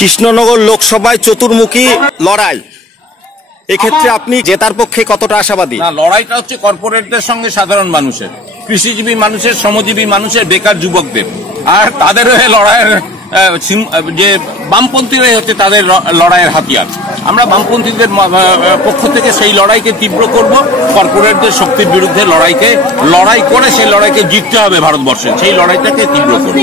কৃষ্ণনগর লোকসভায় চতুর্মুখী লড়াই, এক্ষেত্রে আপনি জেতার পক্ষে কতটা আশাবাদী? না, লড়াইটা হচ্ছে কর্পোরেটদের সঙ্গে সাধারণ মানুষের, কৃষিজীবী মানুষের, শ্রমজীবী মানুষের, বেকার যুবকদের, আর তাদের লড়াইয়ের যে বামপন্থীরাই হচ্ছে তাদের লড়াইয়ের হাতিয়ার। আমরা বামপন্থীদের পক্ষ থেকে সেই লড়াইকে তীব্র করব, কর্পোরেটদের শক্তির বিরুদ্ধে লড়াই করে সেই লড়াইকে জিততে হবে ভারতবর্ষে, সেই লড়াইটাকে তীব্র করব।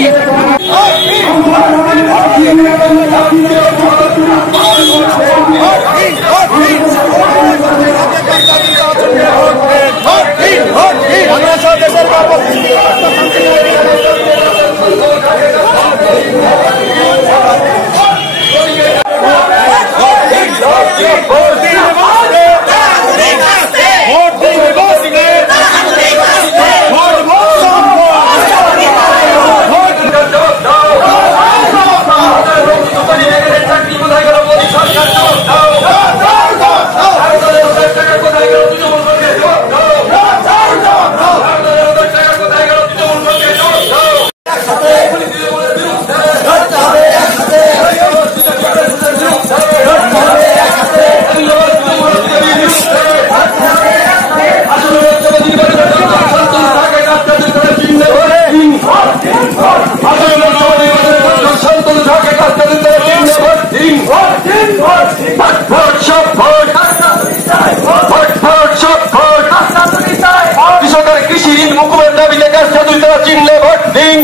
কৃষকের কৃষি ঋণ মুকুবের দাবিতে কাজটা দুই তারা চিনলে ভোট দিন।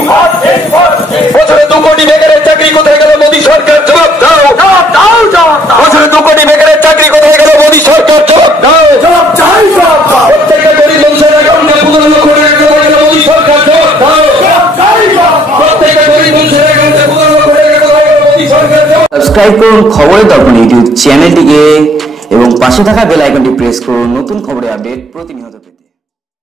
বছরে 2 কোটি বেকারের চাকরি কোথায় গেল মোদী সরকার, জবাব দাও। বছরে 2 কোটি বেকারের চাকরি কোথায় গেল মোদী সরকার, জবাব দাও। প্রত্যেকটা গরিব মানুষের অ্যাকাউন্টে 15 লক্ষ টাকা করে গেল মোদী সরকার, জবাব দাও। প্রত্যেকটা গরিব মানুষের অ্যাকাউন্টে 15 লক্ষ টাকা করে গেল মোদী সরকার। সাবস্ক্রাইব করুন খবরের দর্পণ ইউটিউব চ্যানেলটিকে এবং পাশে থাকা বেল আইকনটি প্রেস করুন নতুন খবরের আপডেট প্রতিনিয়ত পেতে।